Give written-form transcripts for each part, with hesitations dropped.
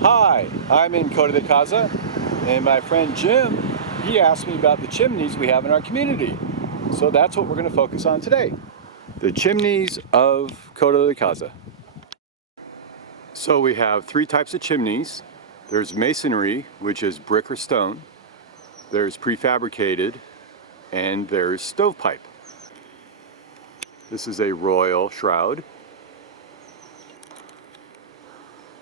Hi, I'm in Coto de Caza, and my friend Jim, he asked me about the chimneys we have in our community. So that's what we're going to focus on today. The chimneys of Coto de Caza. So we have three types of chimneys. There's masonry, which is brick or stone. There's prefabricated, and there's stovepipe. This is a royal shroud.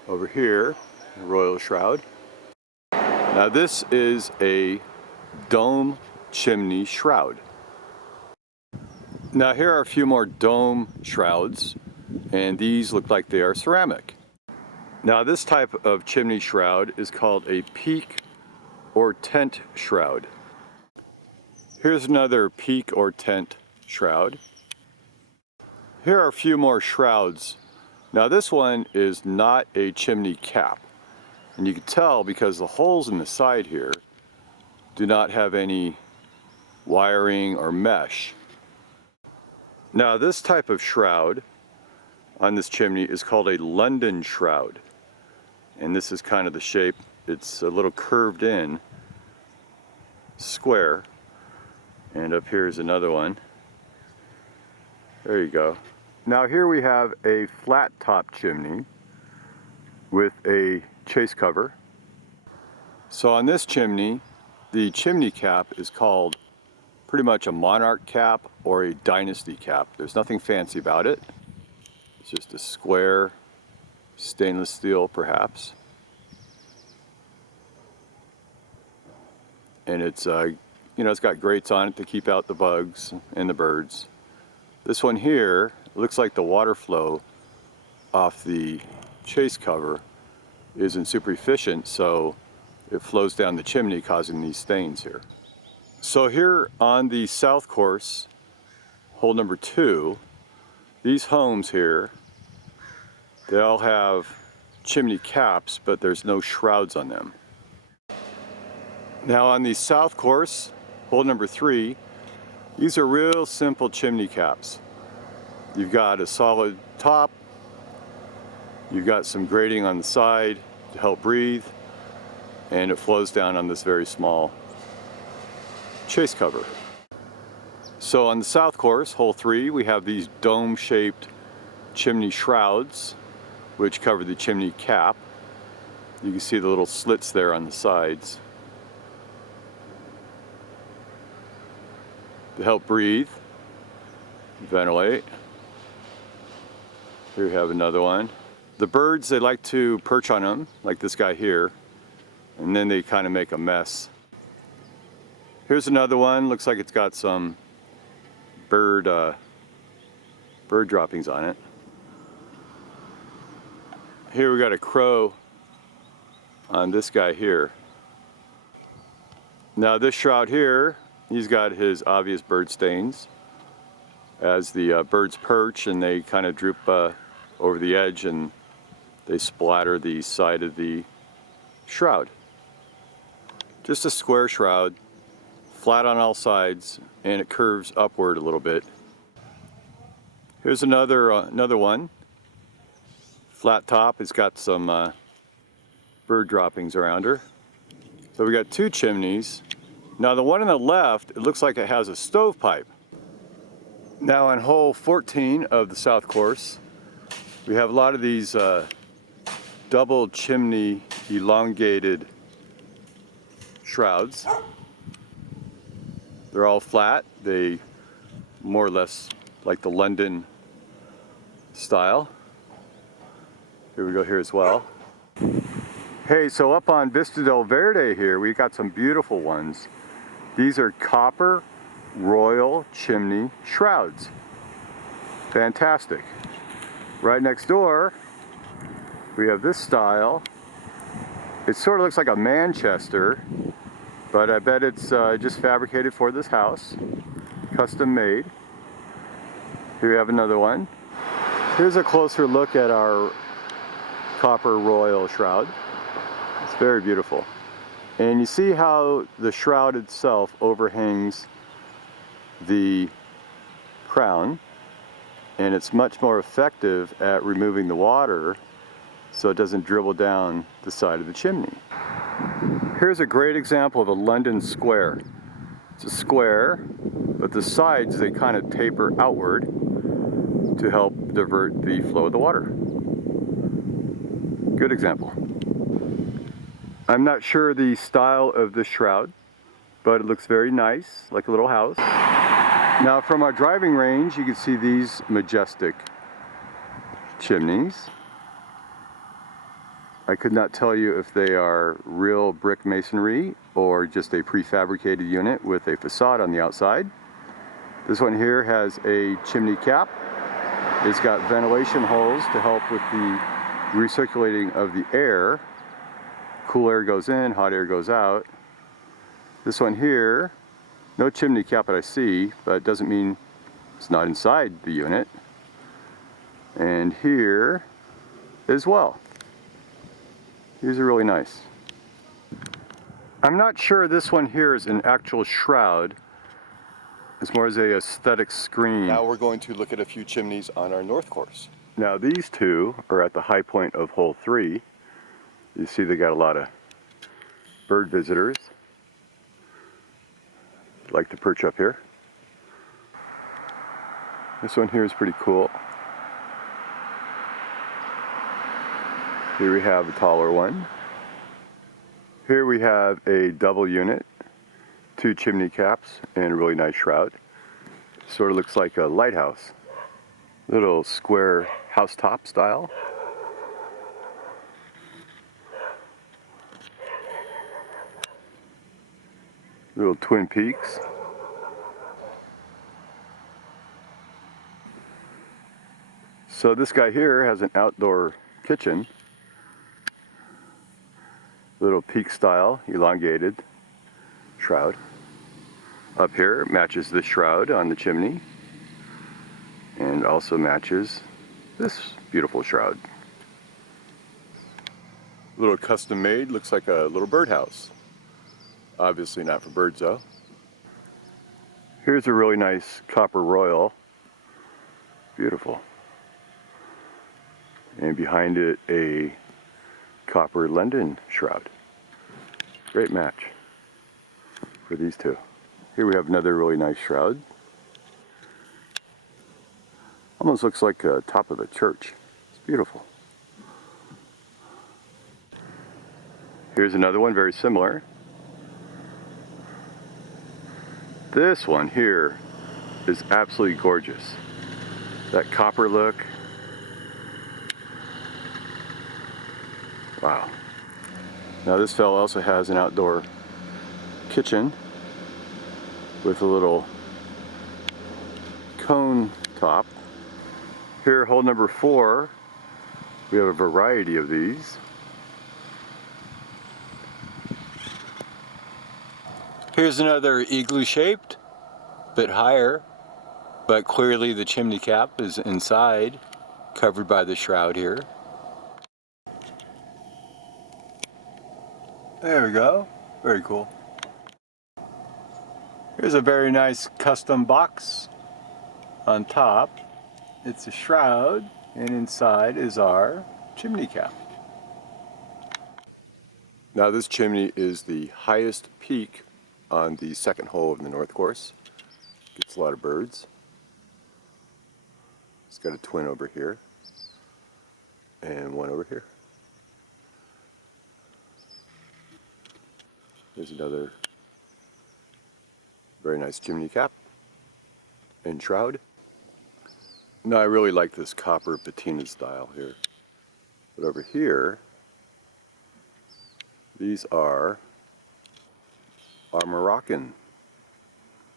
Over here, a royal shroud. Now this is a dome chimney shroud. Now here are a few more dome shrouds, and these look like they are ceramic. Now this type of chimney shroud is called a peak or tent shroud. Here's another peak or tent shroud. Here are a few more shrouds. Now this one is not a chimney cap, and you can tell because the holes in the side here do not have any wiring or mesh. Now this type of shroud on this chimney is called a London shroud, and this is kind of the shape. It's a little curved in, square, and up here is another one. There you go. Now here we have a flat top chimney with a chase cover. So on this chimney, the chimney cap is called pretty much a monarch cap or a dynasty cap. There's nothing fancy about it. It's just a square stainless steel perhaps. And it's it's got grates on it to keep out the bugs and the birds. This one here looks like the water flow off the chase cover isn't super efficient, so it flows down the chimney causing these stains here. So here on the south course, hole number 2, these homes here, they all have chimney caps, but there's no shrouds on them. Now on the south course, hole number 3, these are real simple chimney caps. You've got a solid top, you've got some grating on the side to help breathe, and it flows down on this very small chase cover. So on the south course, hole 3, we have these dome-shaped chimney shrouds, which cover the chimney cap. You can see the little slits there on the sides to help breathe, ventilate. Here we have another one. The birds, they like to perch on them, like this guy here, and then they kind of make a mess. Here's another one. Looks like it's got some bird droppings on it. Here we got a crow on this guy here. Now this shroud here, he's got his obvious bird stains as the birds perch, and they kind of droop over the edge and they splatter the side of the shroud. Just a square shroud, flat on all sides, and it curves upward a little bit. Here's another one. Flat top, it's got some bird droppings around her. So we got 2 chimneys. Now the one on the left, it looks like it has a stovepipe. Now on hole 14 of the south course, we have a lot of these double chimney elongated shrouds. They're all flat. They more or less like the London style. Here we go here as well. Hey, so up on Vista del Verde here, we got some beautiful ones. These are copper royal chimney shrouds. Fantastic. Right next door, we have this style. It sort of looks like a Manchester, but I bet it's just fabricated for this house, custom made. Here we have another one. Here's a closer look at our copper royal shroud. It's very beautiful. And you see how the shroud itself overhangs the crown, and it's much more effective at removing the water so it doesn't dribble down the side of the chimney. Here's a great example of a London square. It's a square, but the sides, they kind of taper outward to help divert the flow of the water. Good example. I'm not sure the style of this shroud, but it looks very nice, like a little house. Now from our driving range, you can see these majestic chimneys. I could not tell you if they are real brick masonry or just a prefabricated unit with a facade on the outside. This one here has a chimney cap. It's got ventilation holes to help with the recirculating of the air. Cool air goes in, hot air goes out. This one here, no chimney cap that I see, but it doesn't mean it's not inside the unit. And here as well. These are really nice. I'm not sure this one here is an actual shroud. It's more as a aesthetic screen. Now we're going to look at a few chimneys on our north course. Now these two are at the high point of hole 3. You see they got a lot of bird visitors. Like to perch up here. This one here is pretty cool. Here we have a taller one. Here we have a double unit, 2 chimney caps, and a really nice shroud. Sort of looks like a lighthouse. Little square housetop style. Little Twin Peaks. So this guy here has an outdoor kitchen. Little peak style, elongated shroud. Up here matches this shroud on the chimney and also matches this beautiful shroud. Little custom made, looks like a little birdhouse. Obviously not for birds though. Here's a really nice copper royal. Beautiful. And behind it a copper London shroud. Great match for these two. Here we have another really nice shroud. Almost looks like the top of a church. It's beautiful. Here's another one very similar. This one here is absolutely gorgeous. That copper look. Wow. Now this fellow also has an outdoor kitchen with a little cone top. Here, hole number 4, we have a variety of these. Here's another igloo shaped, bit higher, but clearly the chimney cap is inside, covered by the shroud here. There we go, very cool. Here's a very nice custom box on top. It's a shroud, and inside is our chimney cap. Now this chimney is the highest peak on the second hole of the north course. Gets a lot of birds. It's got a twin over here and one over here. There's another very nice chimney cap and shroud. Now I really like this copper patina style here. But over here, these are our Moroccan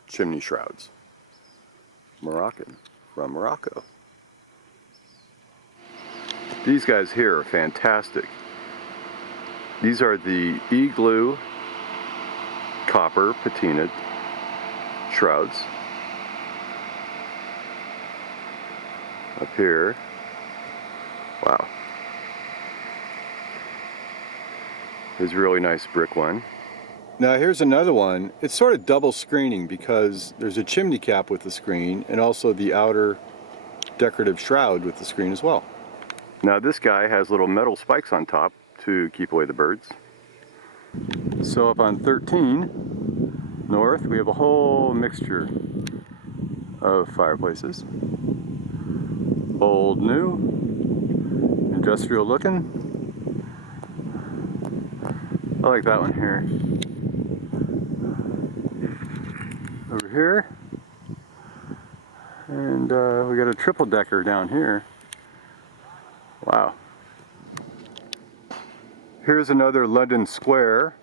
chimney shrouds. Moroccan, from Morocco. These guys here are fantastic. These are the igloo copper patinaed shrouds. Up here, wow. Here's a really nice brick one. Now here's another one. It's sort of double screening because there's a chimney cap with the screen and also the outer decorative shroud with the screen as well. Now this guy has little metal spikes on top to keep away the birds. So up on 13 north, we have a whole mixture of fireplaces. Old, new, industrial looking. I like that one here. Over here. And we got a triple decker down here. Wow. Here's another London square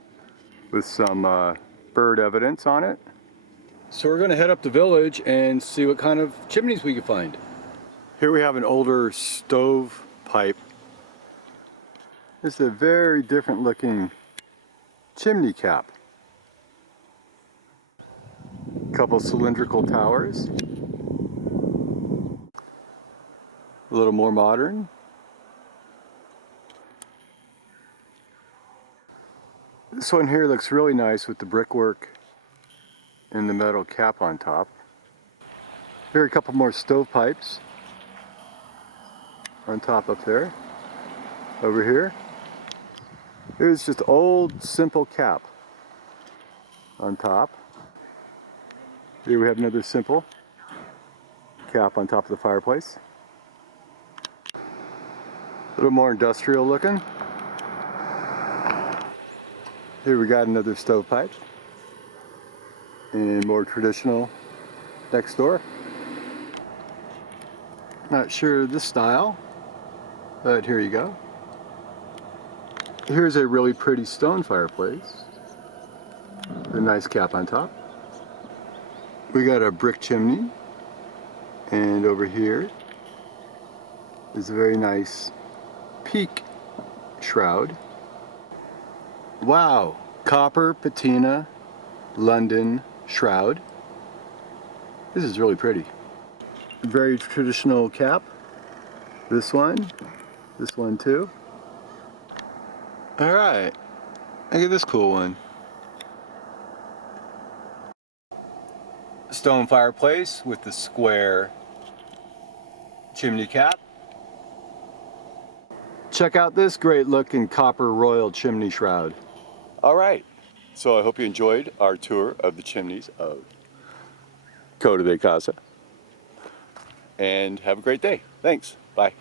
with some bird evidence on it. So we're going to head up the village and see what kind of chimneys we can find. Here we have an older stove pipe. This is a very different looking chimney cap. A couple cylindrical towers. A little more modern. This one here looks really nice with the brickwork and the metal cap on top. Here are a couple more stovepipes on top up there. Over here, here's just old simple cap on top. Here we have another simple cap on top of the fireplace. A little more industrial looking. Here we got another stovepipe. And more traditional next door. Not sure of this style, but here you go. Here's a really pretty stone fireplace. A nice cap on top. We got a brick chimney. And over here is a very nice peak shroud. Wow, copper patina London shroud. This is really pretty. Very traditional cap. This one too. All right, look at this cool one. Stone fireplace with the square chimney cap. Check out this great looking copper royal chimney shroud. All right, so I hope you enjoyed our tour of the chimneys of Coto de Caza. And have a great day. Thanks. Bye.